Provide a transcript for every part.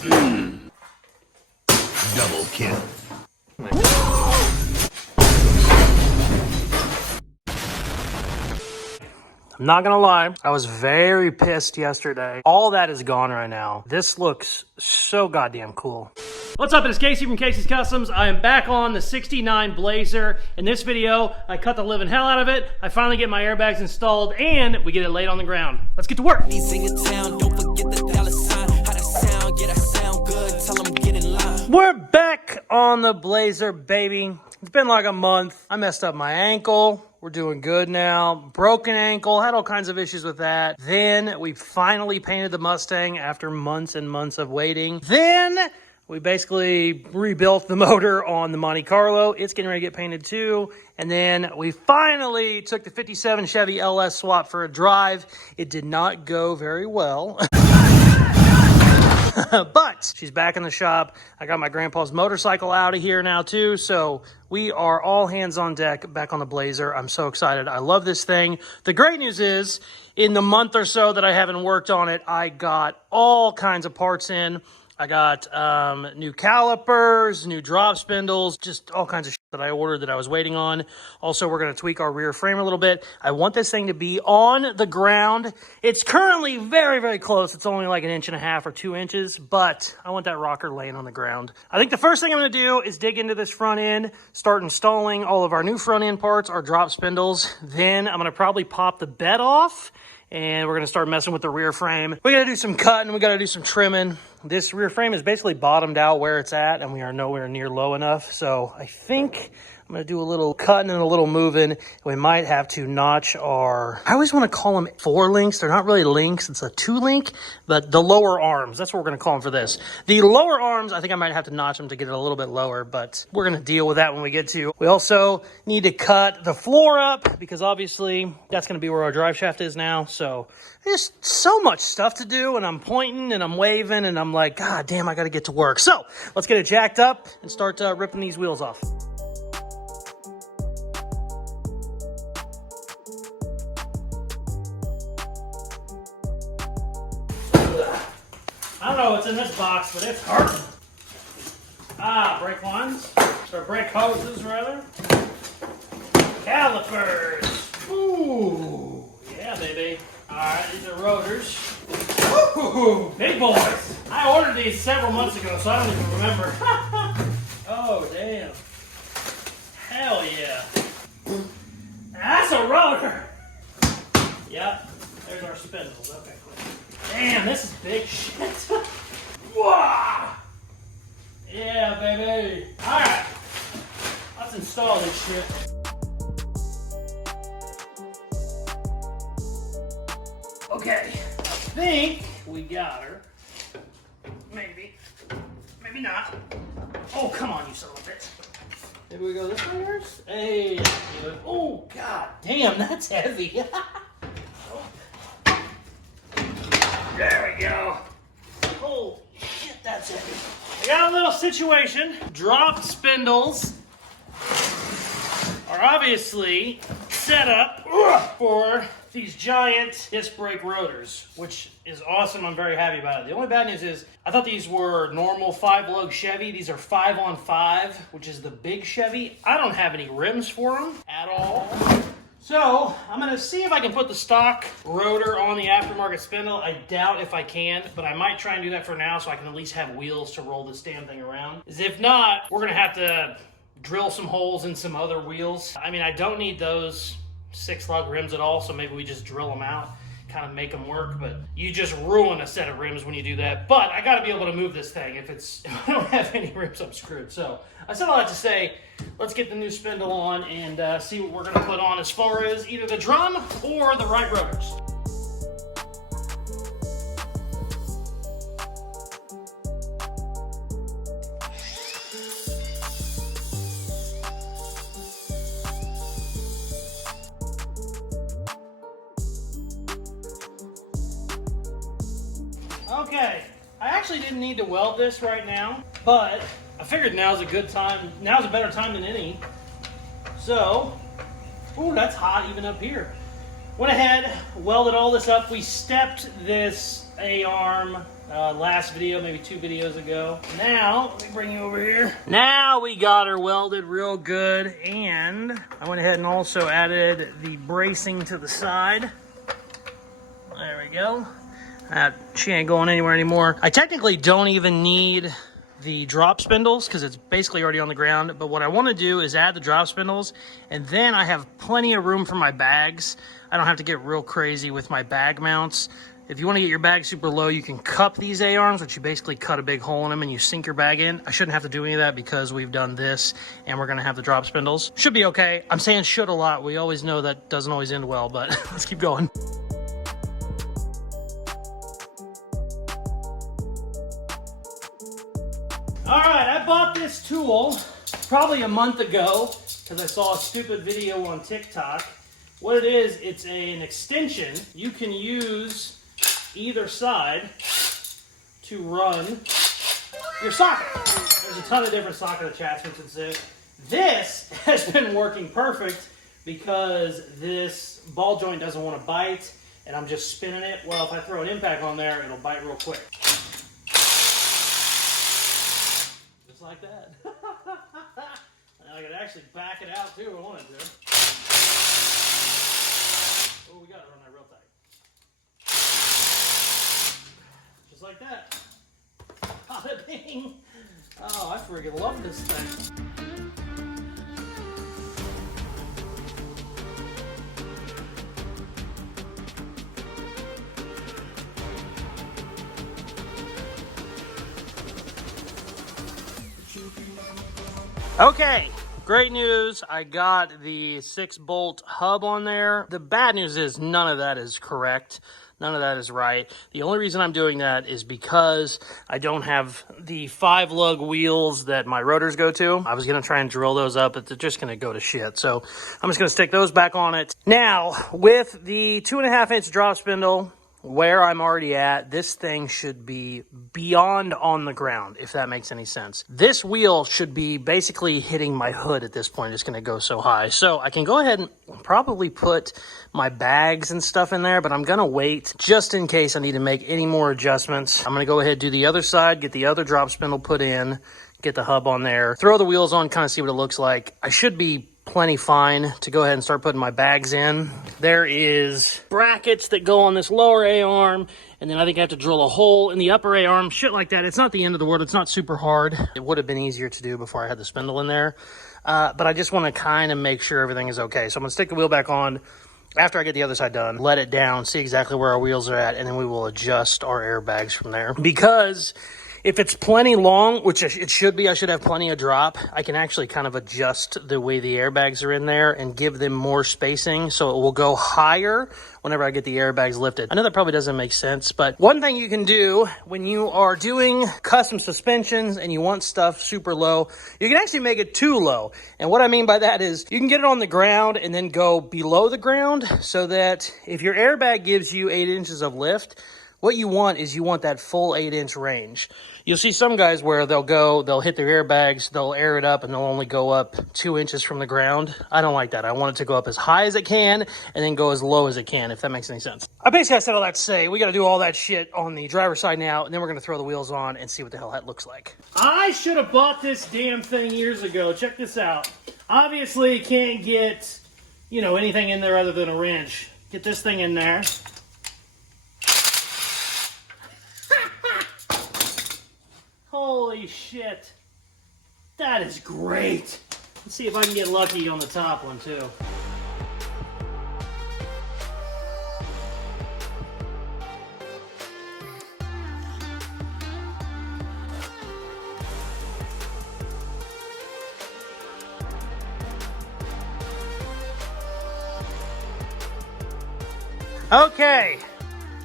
Double kill. I'm not gonna lie, I was very pissed yesterday. All that is gone right now. This looks so goddamn cool. What's up, it's Casey from Caseyscustoms. I am back on the 69 Blazer. In this video, I cut the living hell out of it. I finally get my airbags installed and we get it laid on the ground. Let's get to work. We're back on the Blazer, baby. It's been like a month. I messed up my ankle. We're doing good now. Broken ankle, had all kinds of issues with that. Then we finally painted the Mustang after months and months of waiting. Then we basically rebuilt the motor on the Monte Carlo. It's getting ready to get painted too. And then we finally took the 57 Chevy LS swap for a drive. It did not go very well. But she's back in the shop. I got my grandpa's motorcycle out of here now too. So we are all hands on deck back on the Blazer. I'm so excited. I love this thing. The great news is in the month or so that I haven't worked on it, I got all kinds of parts in. I got new calipers, new drop spindles, just all kinds of shit that I ordered that I was waiting on. Also, we're going to tweak our rear frame a little bit. I want this thing to be on the ground. It's currently very, very close. It's only like 1.5 inches or 2 inches, but I want that rocker laying on the ground. I think the first thing I'm going to do is dig into this front end, start installing all of our new front end parts, our drop spindles. Then I'm going to probably pop the bed off, and we're going to start messing with the rear frame. We got to do some cutting. We got to do some trimming. This rear frame is basically bottomed out where it's at, and we are nowhere near low enough. So I think I'm going to do a little cutting and a little moving. We might have to notch our, I always want to call them 4 links. They're not really links. It's a 2-link, but the lower arms, that's what we're going to call them for this. The lower arms, I think I might have to notch them to get it a little bit lower, but we're going to deal with that when we get to. We also need to cut the floor up because obviously that's going to be where our drive shaft is now. So there's so much stuff to do, and I'm pointing and I'm waving and I'm like, God damn, I got to get to work. So let's get it jacked up and start ripping these wheels off. I don't know what's in this box, but it's hard. Brake lines, or brake hoses rather. Calipers. Ooh, yeah, baby. All right, these are rotors. Ooh, big boys. I ordered these several months ago, so I don't even remember. Oh, damn. Hell yeah. That's a rotor. Yep, there's our spindles. Okay, cool. Damn, this is big shit. Wow. Yeah, baby. All right, let's install this shit. Okay, I think we got her. Maybe. Maybe not. Oh, come on, you son of a bitch. Maybe we go this way first? Hey, oh, god damn, that's heavy. There we go. Holy shit, that's heavy. I got a little situation. Drop spindles are obviously set up for these giant disc brake rotors, which is awesome. I'm very happy about it. The only bad news is I thought these were normal 5-lug Chevy. These are 5-on-5, which is the big Chevy. I don't have any rims for them at all. So I'm gonna see if I can put the stock rotor on the aftermarket spindle. I doubt if I can, but I might try and do that for now so I can at least have wheels to roll this damn thing around. If not, we're gonna have to drill some holes in some other wheels. I mean, I don't need those 6-lug rims at all, so maybe we just drill them out, kind of make them work, but you just ruin a set of rims when you do that. But I gotta be able to move this thing. If I don't have any rims, I'm screwed. So I said all that to say, let's get the new spindle on and see what we're gonna put on as far as either the drum or the right rotors. Okay, I actually didn't need to weld this right now, but I figured now's a good time. Now's a better time than any. So, ooh, that's hot even up here. Went ahead, welded all this up. We stepped this A-arm last video, maybe 2 videos ago. Now, let me bring you over here. Now we got her welded real good, and I went ahead and also added the bracing to the side. There we go. She ain't going anywhere anymore. I technically don't even need the drop spindles because it's basically already on the ground, but what I want to do is add the drop spindles, and then I have plenty of room for my bags. I don't have to get real crazy with my bag mounts. If you want to get your bag super low, you can cup these A-arms, which you basically cut a big hole in them and you sink your bag in. I shouldn't have to do any of that because we've done this and we're going to have the drop spindles. Should be okay. I'm saying should a lot. We always know that doesn't always end well, but let's keep going. All right, I bought this tool probably a month ago because I saw a stupid video on TikTok. What it is, it's an extension you can use either side to run your socket. There's a ton of different socket attachments and stuff. This has been working perfect because this ball joint doesn't want to bite and I'm just spinning it. Well, if I throw an impact on there, it'll bite real quick. Just like that. And I could actually back it out too if I wanted to. Oh, we gotta run that real tight. Just like that. Bada bing. Oh, I freaking love this thing. Okay, great news. I got the 6-bolt hub on there. The bad news is none of that is correct. None of that is right. The only reason I'm doing that is because I don't have the 5-lug wheels that my rotors go to. I was going to try and drill those up, but they're just going to go to shit. So I'm just going to stick those back on it. Now, with the 2.5-inch drop spindle, where I'm already at, this thing should be beyond on the ground, if that makes any sense. This wheel should be basically hitting my hood at this point. It's going to go so high. So I can go ahead and probably put my bags and stuff in there, but I'm going to wait just in case I need to make any more adjustments. I'm going to go ahead and do the other side, get the other drop spindle put in, get the hub on there, throw the wheels on, kind of see what it looks like. I should be plenty fine to go ahead and start putting my bags in. There is brackets that go on this lower A-arm, and then I think I have to drill a hole in the upper A-arm, shit like that. It's not the end of the world. It's not super hard. It would have been easier to do before I had the spindle in there, but I just want to kind of make sure everything is okay. So I'm going to stick the wheel back on after I get the other side done, let it down, see exactly where our wheels are at, and then we will adjust our airbags from there. Because if it's plenty long, which it should be, I should have plenty of drop, I can actually kind of adjust the way the airbags are in there and give them more spacing so it will go higher whenever I get the airbags lifted. I know that probably doesn't make sense, but one thing you can do when you are doing custom suspensions and you want stuff super low, you can actually make it too low. And what I mean by that is you can get it on the ground and then go below the ground so that if your airbag gives you 8 inches of lift, what you want is you want that full 8-inch range. You'll see some guys where they'll hit their airbags, they'll air it up, and they'll only go up 2 inches from the ground. I don't like that. I want it to go up as high as it can and then go as low as it can, if that makes any sense. I basically said all that to say we got to do all that shit on the driver's side now, and then we're going to throw the wheels on and see what the hell that looks like. I should have bought this damn thing years ago. Check this out. Obviously, you can't get, anything in there other than a wrench. Get this thing in there. Holy shit. That is great. Let's see if I can get lucky on the top one too. Okay,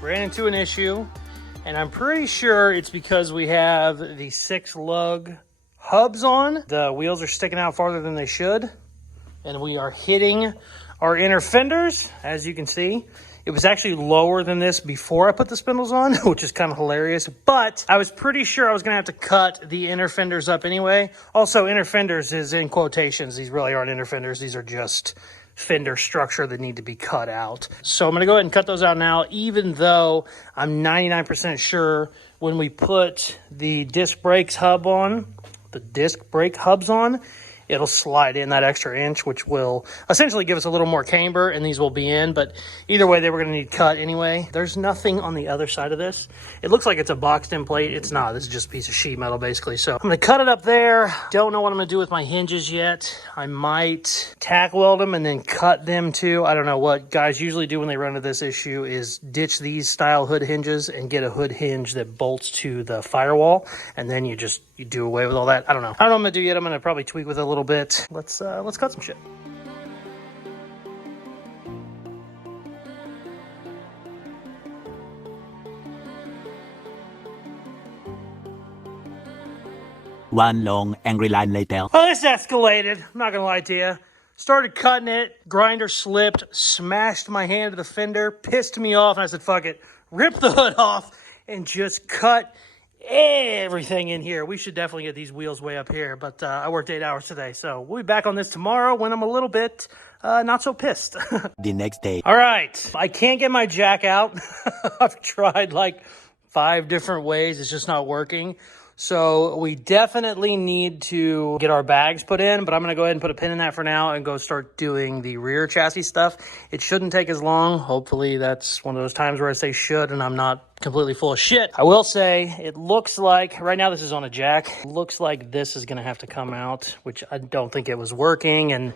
ran into an issue, and I'm pretty sure it's because we have the 6-lug hubs on. The wheels are sticking out farther than they should, and we are hitting our inner fenders, as you can see. It was actually lower than this before I put the spindles on, which is kind of hilarious, but I was pretty sure I was gonna have to cut the inner fenders up anyway. Also, inner fenders is in quotations. These really aren't inner fenders. These are just fender structure that need to be cut out. So I'm going to go ahead and cut those out now, even though I'm 99% sure when we put the disc brakes hub on, the disc brake hubs on, it'll slide in that extra inch, which will essentially give us a little more camber, and these will be in. But either way, they were going to need cut anyway. There's nothing on the other side of this. It looks like it's a boxed in plate. It's not. This is just a piece of sheet metal, basically. So I'm going to cut it up there. Don't know what I'm going to do with my hinges yet. I might tack weld them and then cut them too. I don't know. What guys usually do when they run into this issue is ditch these style hood hinges and get a hood hinge that bolts to the firewall, and then you do away with all that. I don't know. I don't know what I'm going to do yet. I'm going to probably tweak with it a little bit. Let's cut some shit. One long, angry line later. Oh, this escalated. I'm not going to lie to you. Started cutting it. Grinder slipped. Smashed my hand to the fender. Pissed me off. And I said, fuck it. Rip the hood off and just cut everything in here. We should definitely get these wheels way up here. But I worked 8 hours today. So we'll be back on this tomorrow when I'm a little bit not so pissed. The next day. All right. I can't get my jack out. I've tried like 5 different ways. It's just not working. So we definitely need to get our bags put in, but I'm going to go ahead and put a pin in that for now and go start doing the rear chassis stuff. It shouldn't take as long. Hopefully that's one of those times where I say should and I'm not completely full of shit. I will say it looks like, right now this is on a jack, it looks like this is going to have to come out, which I don't think it was working. And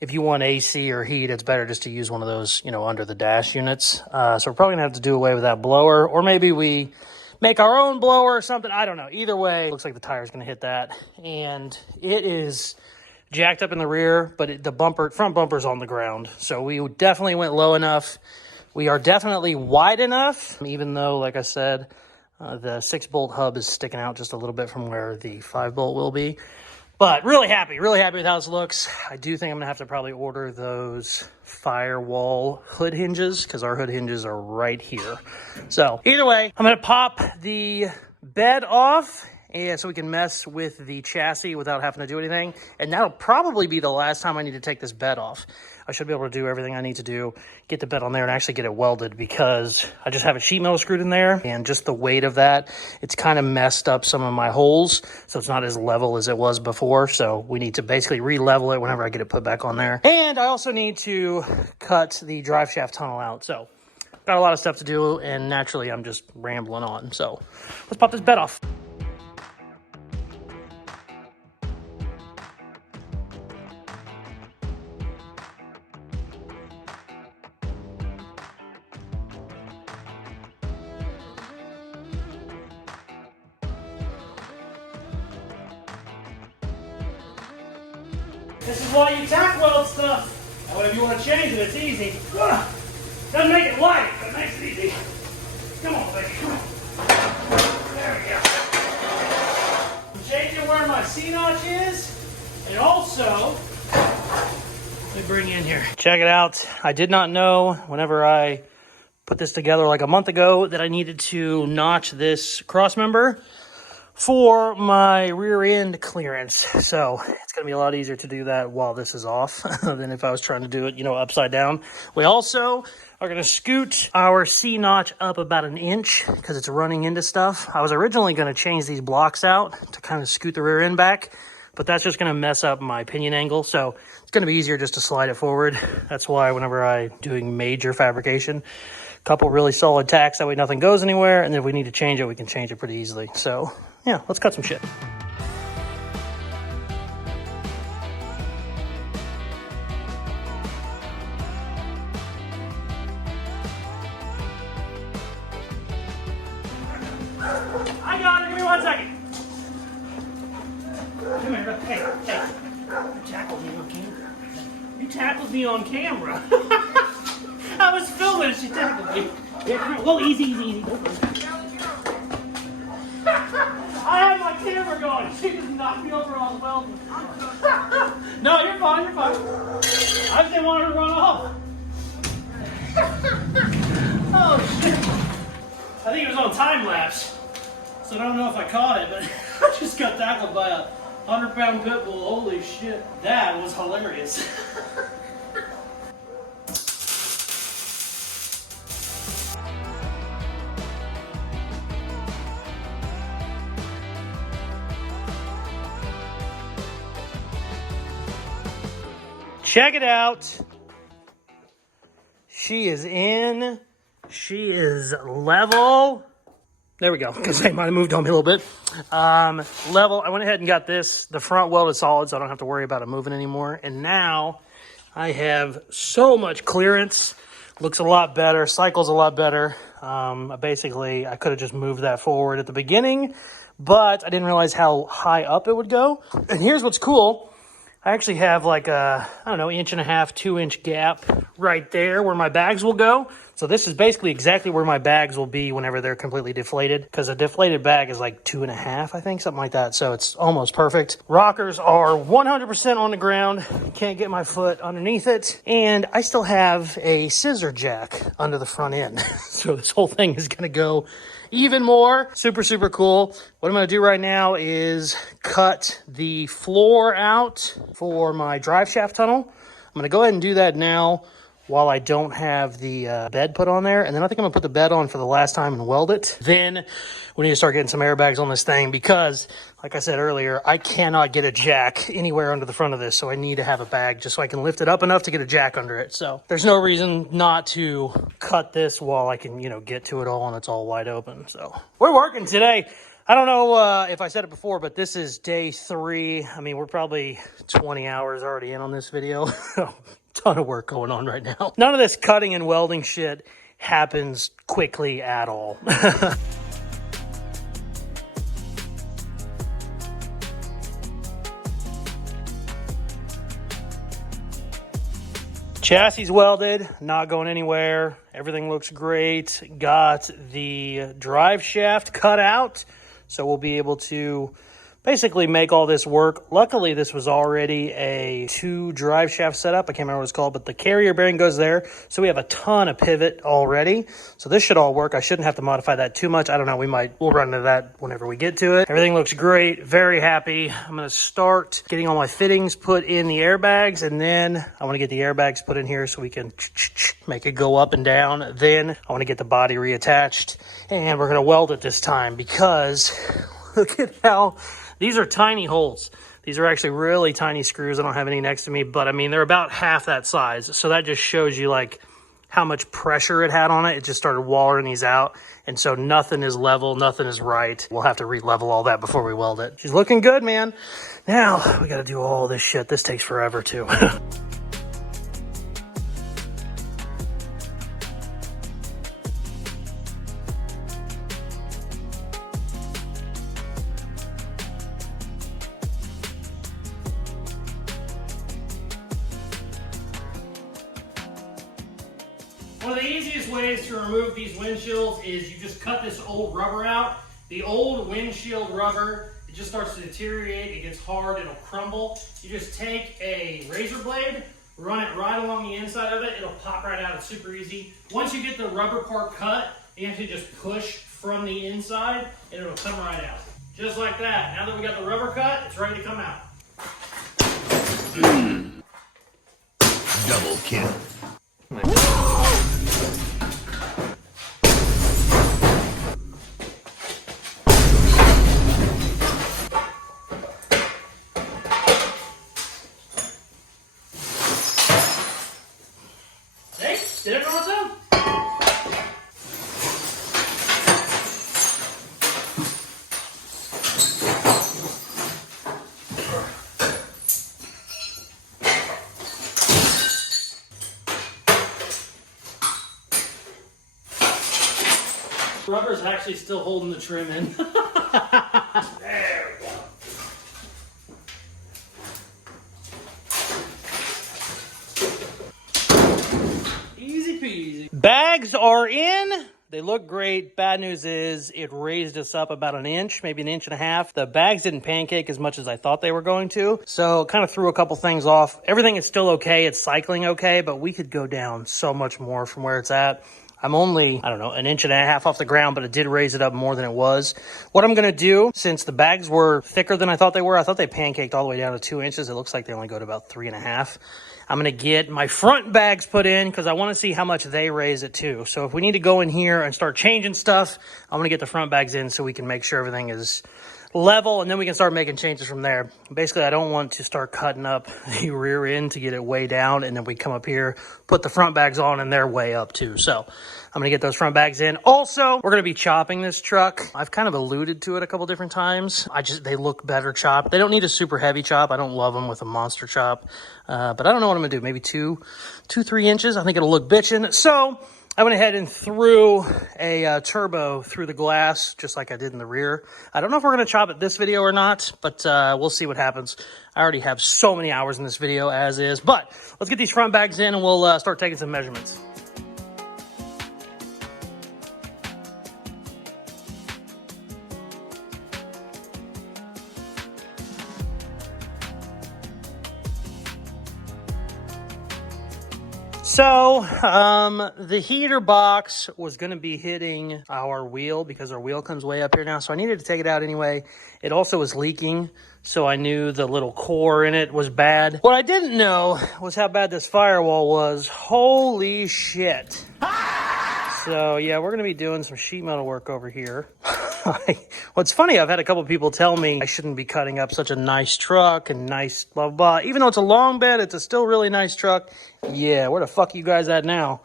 if you want AC or heat, it's better just to use one of those, under the dash units. So we're probably going to have to do away with that blower, or maybe we make our own blower or something. I don't know. Either way, looks like the tire's going to hit that. And it is jacked up in the rear, but the front bumper's on the ground. So we definitely went low enough. We are definitely wide enough, even though, like I said, the 6-bolt hub is sticking out just a little bit from where the 5-bolt will be. But really happy with how this looks. I do think I'm going to have to probably order those firewall hood hinges because our hood hinges are right here. So either way, I'm going to pop the bed off and so we can mess with the chassis without having to do anything. And that'll probably be the last time I need to take this bed off. I should be able to do everything I need to do, get the bed on there and actually get it welded because I just have a sheet metal screwed in there and just the weight of that, it's kind of messed up some of my holes. So it's not as level as it was before. So we need to basically re-level it whenever I get it put back on there. And I also need to cut the drive shaft tunnel out. So got a lot of stuff to do and naturally I'm just rambling on. So let's pop this bed off. This is why you tack weld stuff. And whenever you want to change it, it's easy. Doesn't make it light, but it makes it easy. Come on, baby, come on. There we go. I'm changing where my C-notch is. And also, let me bring you in here. Check it out. I did not know whenever I put this together like a month ago that I needed to notch this cross member for my rear end clearance. So it's going to be a lot easier to do that while this is off than if I was trying to do it, upside down. We also are going to scoot our C-notch up about an inch because it's running into stuff. I was originally going to change these blocks out to kind of scoot the rear end back, but that's just going to mess up my pinion angle. So it's going to be easier just to slide it forward. That's why whenever I'm doing major fabrication, a couple really solid tacks, that way nothing goes anywhere. And if we need to change it, we can change it pretty easily. So yeah, let's cut some shit. I got it. Give me 1 second. Come here. Hey. You tackled me on camera. You tackled me on camera. I was filming and she tackled me. Yeah, come here. Whoa, easy. Don't run. I had my camera going. She just knocked me over on the welding. No, you're fine. I just didn't want her to run off. Oh, shit. I think it was on time lapse. So I don't know if I caught it, but I just got tackled by a 100-pound pit bull. Holy shit. That was hilarious. Check it out. She is in. She is level. There we go, because they might have moved on me a little bit. Level, I went ahead and got this, the front welded solid, so I don't have to worry about it moving anymore. And now I have so much clearance. Looks a lot better, cycles a lot better. Basically, I could have just moved that forward at the beginning, but I didn't realize how high up it would go. And here's what's cool. I actually have like a, I don't know, 1.5 inch, 2 inch gap right there where my bags will go. So this is basically exactly where my bags will be whenever they're completely deflated, because a deflated bag is like 2.5, I think, something like that. So it's almost perfect. Rockers are 100% on the ground. Can't get my foot underneath it. And I still have a scissor jack under the front end. So this whole thing is going to go even more. Super, super cool. What I'm going to do right now is cut the floor out for my drive shaft tunnel. I'm going to go ahead and do that now while I don't have the bed put on there. And then I think I'm going to put the bed on for the last time and weld it. Then we need to start getting some airbags on this thing because, like I said earlier, I cannot get a jack anywhere under the front of this. So I need to have a bag just so I can lift it up enough to get a jack under it. So there's no reason not to cut this while I can, get to it all and it's all wide open. So we're working today. I don't know if I said it before, but this is day 3. I mean, we're probably 20 hours already in on this video. Ton of work going on right now. None of this cutting and welding shit happens quickly at all. Chassis welded, not going anywhere. Everything looks great. Got the drive shaft cut out, so we'll be able to basically make all this work. Luckily, this was already a 2 drive shaft setup. I can't remember what it's called, but the carrier bearing goes there. So we have a ton of pivot already. So this should all work. I shouldn't have to modify that too much. I don't know. We'll run into that whenever we get to it. Everything looks great. Very happy. I'm going to start getting all my fittings put in the airbags, and then I want to get the airbags put in here so we can make it go up and down. Then I want to get the body reattached, and we're going to weld it this time because look at how these are tiny holes. These are actually really tiny screws. I don't have any next to me, but I mean, they're about half that size. So that just shows you like how much pressure it had on it. It just started wallering these out. And so nothing is level, nothing is right. We'll have to re-level all that before we weld it. She's looking good, man. Now we got to do all this shit. This takes forever too. One of the easiest ways to remove these windshields is you just cut this old rubber out. The old windshield rubber, it just starts to deteriorate, it gets hard, it'll crumble. You just take a razor blade, run it right along the inside of it, it'll pop right out, it's super easy. Once you get the rubber part cut, you actually just push from the inside and it'll come right out. Just like that. Now that we got the rubber cut, it's ready to come out. Double kill. Did it on its own? Rubber's actually still holding the trim in. There we go. Easy peasy. Bags are in. They look great. Bad news is it raised us up about 1 inch, maybe 1.5 inches. The bags didn't pancake as much as I thought they were going to. So kind of threw a couple things off. Everything is still okay. It's cycling okay, but we could go down so much more from where it's at. I'm only, 1.5 inches off the ground, but it did raise it up more than it was. What I'm going to do, since the bags were thicker than I thought they were, I thought they pancaked all the way down to 2 inches. It looks like they only go to about 3.5. I'm going to get my front bags put in because I want to see how much they raise it too. So if we need to go in here and start changing stuff, I'm going to get the front bags in so we can make sure everything is level, and then we can start making changes from there. Basically, I don't want to start cutting up the rear end to get it way down, and then we come up here, put the front bags on, and they're way up too. So I'm going to get those front bags in. Also, we're going to be chopping this truck. I've kind of alluded to it a couple different times. They look better chopped. They don't need a super heavy chop. I don't love them with a monster chop, but I don't know what I'm going to do. Maybe 3 inches. I think it'll look bitchin'. So I went ahead and threw a turbo through the glass, just like I did in the rear. I don't know if we're going to chop it this video or not, but we'll see what happens. I already have so many hours in this video as is, but let's get these front bags in and we'll start taking some measurements. So, the heater box was going to be hitting our wheel because our wheel comes way up here now. So I needed to take it out anyway. It also was leaking, so I knew the little core in it was bad. What I didn't know was how bad this firewall was. Holy shit. So yeah, we're going to be doing some sheet metal work over here. What's funny, I've had a couple people tell me I shouldn't be cutting up such a nice truck and nice blah, blah, blah. Even though it's a long bed, it's a still really nice truck. Yeah, where the fuck are you guys at now?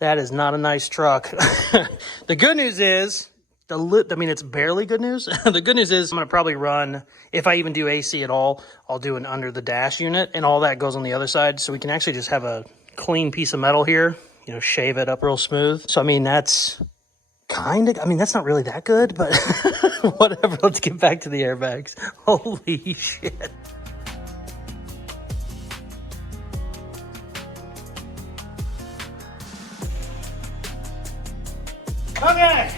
That is not a nice truck. The good news is, it's barely good news. The good news is I'm going to probably run, if I even do AC at all, I'll do an under the dash unit, and all that goes on the other side. So we can actually just have a clean piece of metal here, you know, shave it up real smooth. So, I mean, that's that's not really that good, but whatever. Let's get back to the airbags. Holy shit. Okay.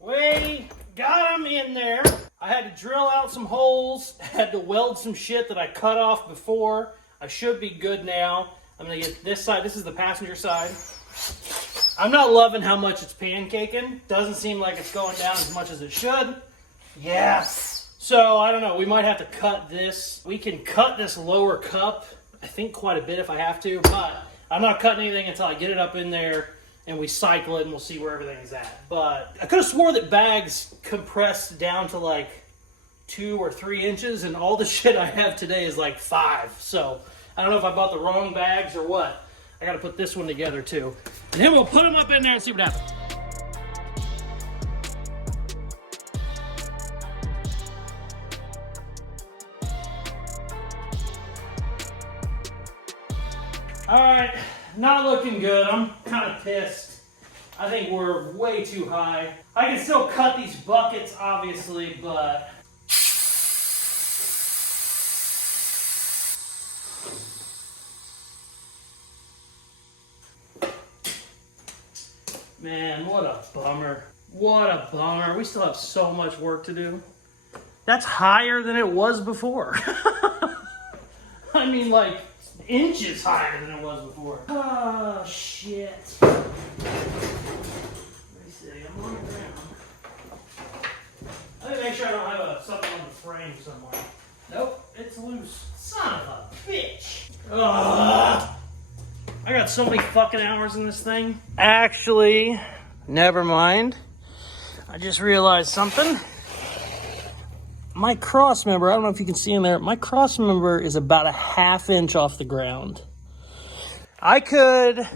We got them in there. I had to drill out some holes, had to weld some shit that I cut off before. I should be good now. I'm gonna get this side. This is the passenger side. I'm not loving how much it's pancaking. Doesn't seem like it's going down as much as it should. Yes. So, I don't know. We might have to cut this. We can cut this lower cup, I think quite a bit if I have to, but I'm not cutting anything until I get it up in there and we cycle it and we'll see where everything is at. But I could have swore that bags compressed down to like 2 or 3 inches, and all the shit I have today is like 5. So, I don't know if I bought the wrong bags or what. I gotta put this one together too. And then we'll put them up in there and see what happens. All right, not looking good. I'm kind of pissed. I think we're way too high. I can still cut these buckets, obviously, but man, what a bummer. What a bummer. We still have so much work to do. That's higher than it was before. I mean, like, inches higher than it was before. Oh, shit. Let me see. I'm on the ground. Let me make sure I don't have something on the frame somewhere. Nope, it's loose. Son of a bitch. Ugh. I got so many fucking hours in this thing. Actually, never mind. I just realized something. My cross member, I don't know if you can see in there, my cross member is about a 1/2 inch off the ground. I could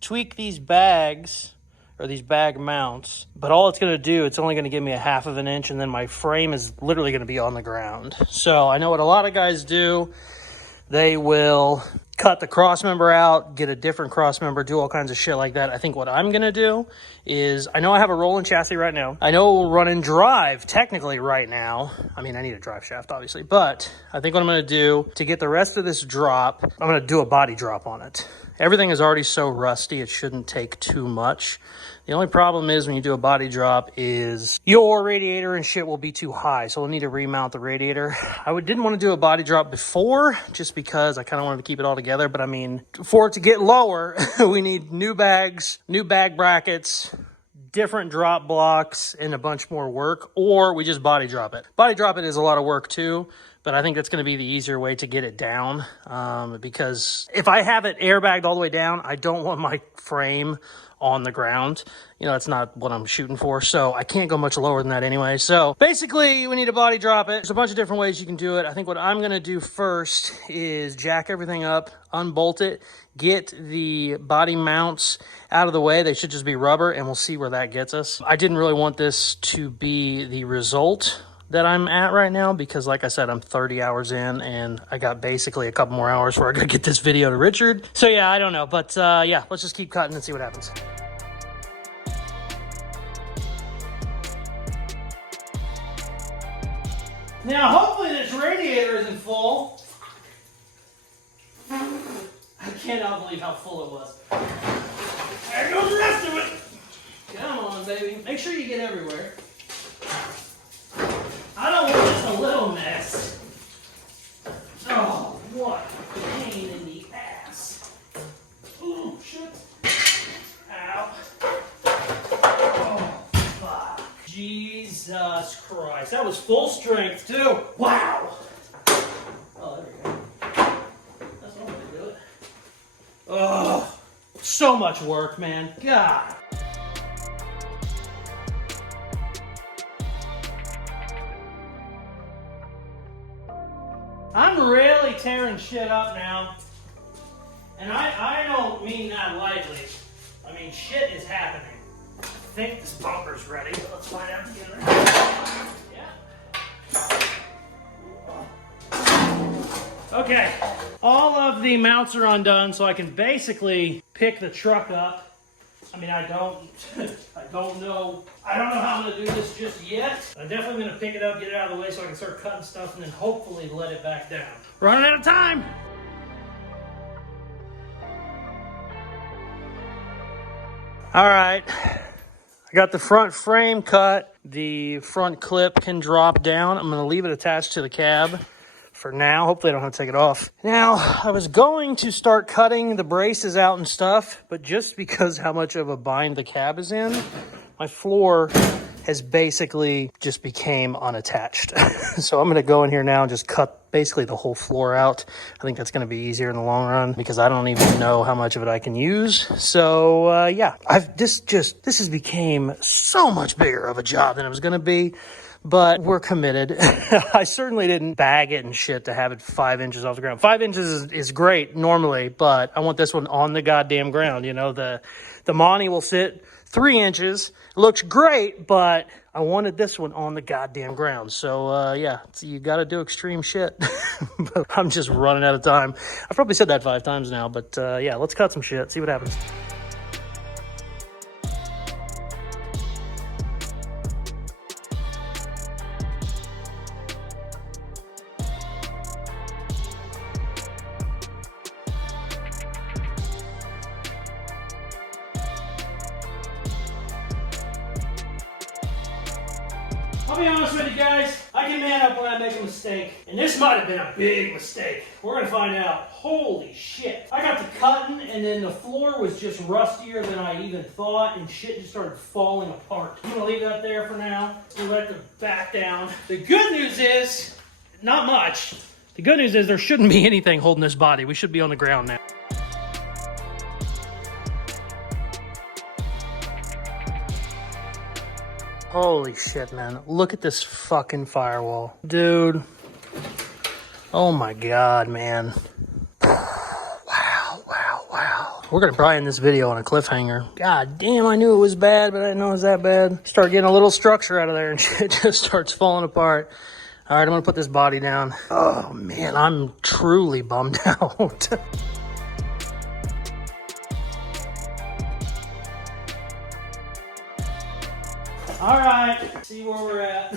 tweak these bags, or these bag mounts, but all it's gonna do, it's only gonna give me a 1/2 inch, and then my frame is literally gonna be on the ground. So I know what a lot of guys do. They will cut the cross member out, get a different cross member, do all kinds of shit like that. I think what I'm going to do is, I know I have a rolling chassis right now. I know it will run and drive technically right now. I mean, I need a drive shaft, obviously. But I think what I'm going to do to get the rest of this drop, I'm going to do a body drop on it. Everything is already so rusty, it shouldn't take too much. The only problem is when you do a body drop is your radiator and shit will be too high. So we'll need to remount the radiator. Didn't want to do a body drop before just because I kind of wanted to keep it all together. But I mean, for it to get lower, we need new bags, new bag brackets, different drop blocks, and a bunch more work. Or we just body drop it. Body drop it is a lot of work too. but I think that's going to be the easier way to get it down, because if I have it airbagged all the way down, I don't want my frame on the ground. You know, that's not what I'm shooting for, so I can't go much lower than that anyway. So basically, we need to body drop it. There's a bunch of different ways you can do it. I think what I'm going to do first is jack everything up, unbolt it, get the body mounts out of the way. They should just be rubber, and we'll see where that gets us. I didn't really want this to be the result that I'm at right now, because like I said, I'm 30 hours in and I got basically a couple more hours where I gotta get this video to Richard. So yeah, I don't know, but yeah, let's just keep cutting and see what happens. Now, hopefully this radiator isn't full. I cannot believe how full it was. There goes the rest of it. Come on, baby. Make sure you get everywhere. I don't want just a little mess. Oh, what a pain in the ass. Oh, shit. Ow. Oh, fuck. Jesus Christ. That was full strength, too. Wow. Oh, there we go. That's one way to do it. Oh, so much work, man. God. I'm really tearing shit up now. And I don't mean that lightly. I mean, shit is happening. I think this bumper's ready, but let's find out together. Yeah. Okay. All of the mounts are undone, so I can basically pick the truck up. I mean, I don't know how I'm gonna do this just yet. I'm definitely gonna pick it up, get it out of the way so I can start cutting stuff and then hopefully let it back down. Running out of time. All right, I got the front frame cut. The front clip can drop down. I'm gonna leave it attached to the cab for now. Hopefully I don't have to take it off. Now, I was going to start cutting the braces out and stuff, but just because how much of a bind the cab is in, my floor has basically just became unattached. So I'm gonna go in here now and just cut basically the whole floor out. I think that's gonna be easier in the long run because I don't even know how much of it I can use. So yeah, this has became so much bigger of a job than it was gonna be. But we're committed. I certainly didn't bag it and shit to have it 5 inches off the ground. 5 inches is great normally, but I want this one on the goddamn ground. You know, the Monty will sit 3 inches. It looks great, but I wanted this one on the goddamn ground. So yeah, you got to do extreme shit. But I'm just running out of time. I've probably said that 5 times now, but yeah, let's cut some shit, see what happens. I'll be honest with you guys, I can man up when I make a mistake. And this might have been a big mistake. We're gonna find out. Holy shit. I got to cutting and then the floor was just rustier than I even thought and shit just started falling apart. I'm gonna leave that there for now. We'll let it back down. The good news is, not much. The good news is there shouldn't be anything holding this body. We should be on the ground now. Holy shit, man. Look at this fucking firewall. Dude. Oh my God, man. Wow, wow, wow. We're gonna probably end this video on a cliffhanger. God damn, I knew it was bad, but I didn't know it was that bad. Start getting a little structure out of there and shit just starts falling apart. All right, I'm gonna put this body down. Oh man, I'm truly bummed out. All right, see where we're at.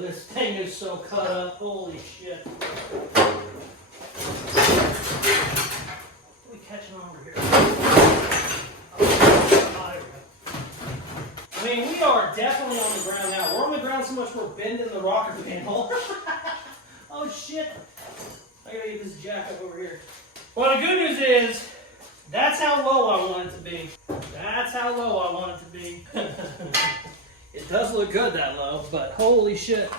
This thing is so cut up. Holy shit. What are we catching on over here? Oh, there we go. I mean, we are definitely on the ground now. We're on the ground so much we're bending the rocker panel. Oh shit. I gotta get this jack up over here. Well, the good news is, that's how low I want it to be. That's how low I want it to be. It does look good that low, but holy shit.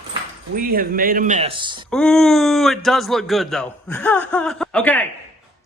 We have made a mess. Ooh, it does look good though. Okay,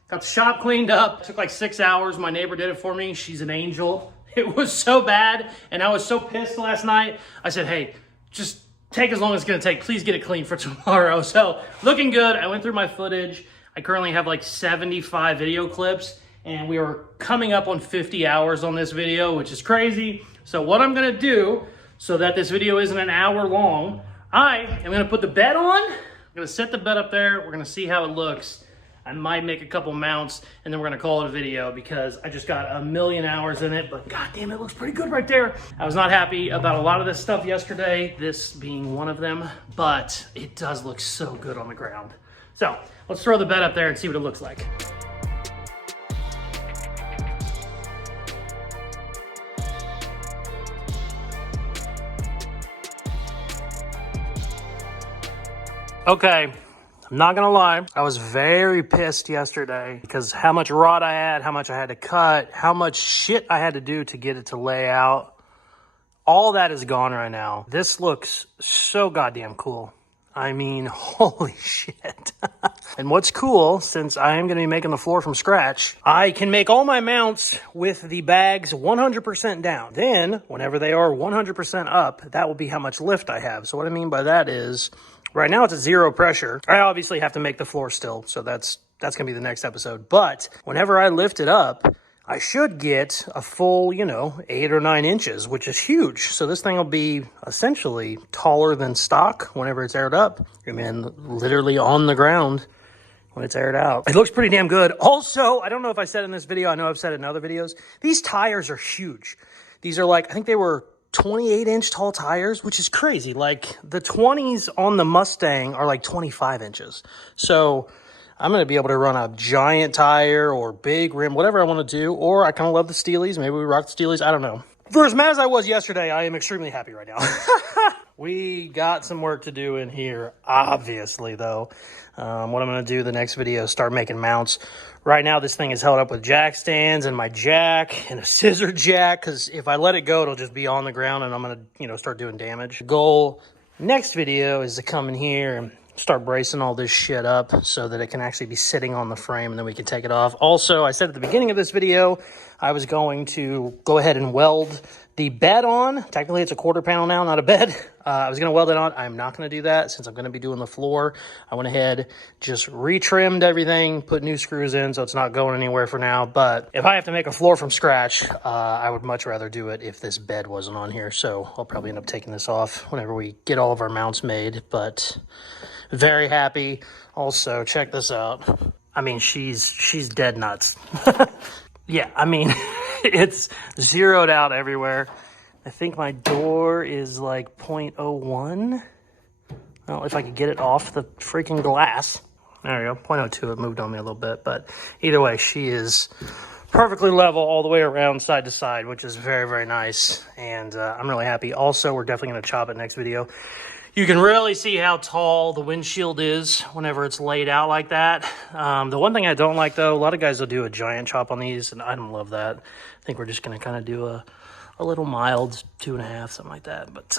got the shop cleaned up. Took like 6 hours. My neighbor did it for me. She's an angel. It was so bad, and I was so pissed last night. I said, hey, just take as long as it's gonna take. Please get it clean for tomorrow. So, looking good. I went through my footage. I currently have like 75 video clips, and we are coming up on 50 hours on this video, which is crazy. So what I'm gonna do, so that this video isn't an hour long, I am gonna put the bed on. I'm gonna set the bed up there. We're gonna see how it looks. I might make a couple mounts, and then we're gonna call it a video because I just got a million hours in it, but god damn, it looks pretty good right there. I was not happy about a lot of this stuff yesterday, this being one of them, but it does look so good on the ground. So let's throw the bed up there and see what it looks like. Okay, I'm not gonna lie, I was very pissed yesterday because how much rod I had, how much I had to cut, how much shit I had to do to get it to lay out. All that is gone right now. This looks so goddamn cool. I mean, holy shit. And what's cool, since I am gonna be making the floor from scratch, I can make all my mounts with the bags 100% down. Then, whenever they are 100% up, that will be how much lift I have. So what I mean by that is, right now it's at 0 pressure. I obviously have to make the floor still, so that's gonna be the next episode. But whenever I lift it up, I should get a full, 8 or 9 inches, which is huge. So this thing will be essentially taller than stock whenever it's aired up. I mean, literally on the ground when it's aired out. It looks pretty damn good. Also, I don't know if I said in this video, I know I've said it in other videos, these tires are huge. These are like, I think they were 28-inch tall tires, which is crazy. Like the 20s on the Mustang are like 25 inches. So I'm going to be able to run a giant tire or big rim, whatever I want to do. Or I kind of love the Steelies. Maybe we rock the Steelies. I don't know. For as mad as I was yesterday, I am extremely happy right now. We got some work to do in here, obviously, though. What I'm going to do the next video is start making mounts. Right now, this thing is held up with jack stands and my jack and a scissor jack, because if I let it go, it'll just be on the ground and I'm going to, start doing damage. The goal next video is to come in here and start bracing all this shit up so that it can actually be sitting on the frame and then we can take it off. Also, I said at the beginning of this video, I was going to go ahead and weld the bed on. Technically, it's a quarter panel now, not a bed. I was going to weld it on. I'm not going to do that since I'm going to be doing the floor. I went ahead, just retrimmed everything, put new screws in, so it's not going anywhere for now. But if I have to make a floor from scratch, I would much rather do it if this bed wasn't on here. So I'll probably end up taking this off whenever we get all of our mounts made. But very happy. Also, check this out. I mean, she's dead nuts. Yeah, I mean, it's zeroed out everywhere. I think my door is like 0.01. Well, if I could get it off the freaking glass. There we go, 0.02, it moved on me a little bit. But either way, she is perfectly level all the way around side to side, which is very, very nice. And I'm really happy. Also, we're definitely going to chop it next video. You can really see how tall the windshield is whenever it's laid out like that. The one thing I don't like, though, a lot of guys will do a giant chop on these, and I don't love that. I think we're just going to kind of do a little mild 2.5, something like that. But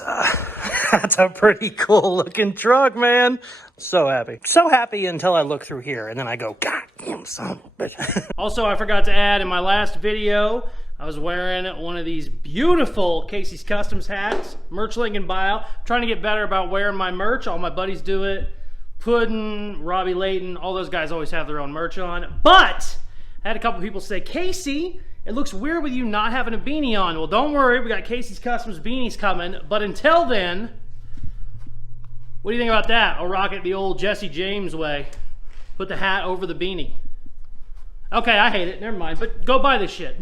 that's a pretty cool looking truck, man. So happy. So happy until I look through here, and then I go, God damn, son of a bitch. Also, I forgot to add in my last video, I was wearing one of these beautiful Caseyscustoms hats, merch link in bio. I'm trying to get better about wearing my merch. All my buddies do it. Puddin', Robbie Layton, all those guys always have their own merch on. But I had a couple people say, Casey, it looks weird with you not having a beanie on. Well, don't worry, we got Caseyscustoms beanies coming. But until then, what do you think about that? I'll rock it the old Jesse James way. Put the hat over the beanie. Okay, I hate it. Never mind. But go buy this shit.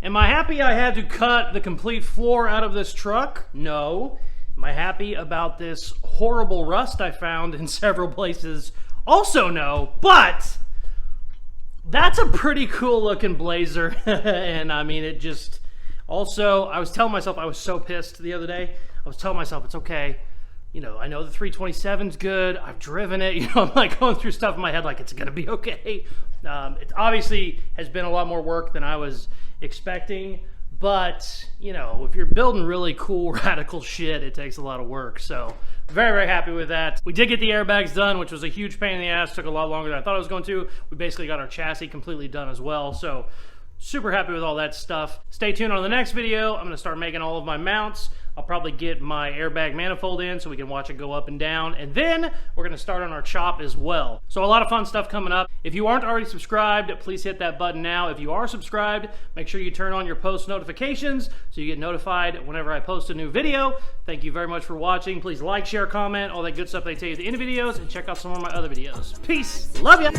Am I happy I had to cut the complete floor out of this truck? No. Am I happy about this horrible rust I found in several places? Also no. But that's a pretty cool looking Blazer. And I mean, it just... Also, I was telling myself, I was so pissed the other day. I was telling myself, it's okay. I know the 327's good. I've driven it. I'm like going through stuff in my head like it's going to be okay. It obviously has been a lot more work than I was expecting, But, you know, if you're building really cool, radical shit, it takes a lot of work. So, very, very happy with that. We did get the airbags done, which was a huge pain in the ass. Took a lot longer than I thought it was going to. We basically got our chassis completely done as well. So, super happy with all that stuff. Stay tuned on the next video. I'm going to start making all of my mounts. I'll probably get my airbag manifold in so we can watch it go up and down. And then we're going to start on our chop as well. So a lot of fun stuff coming up. If you aren't already subscribed, please hit that button now. If you are subscribed, make sure you turn on your post notifications so you get notified whenever I post a new video. Thank you very much for watching. Please like, share, comment, all that good stuff they tell you at the end of videos, and check out some of my other videos. Peace. Love ya.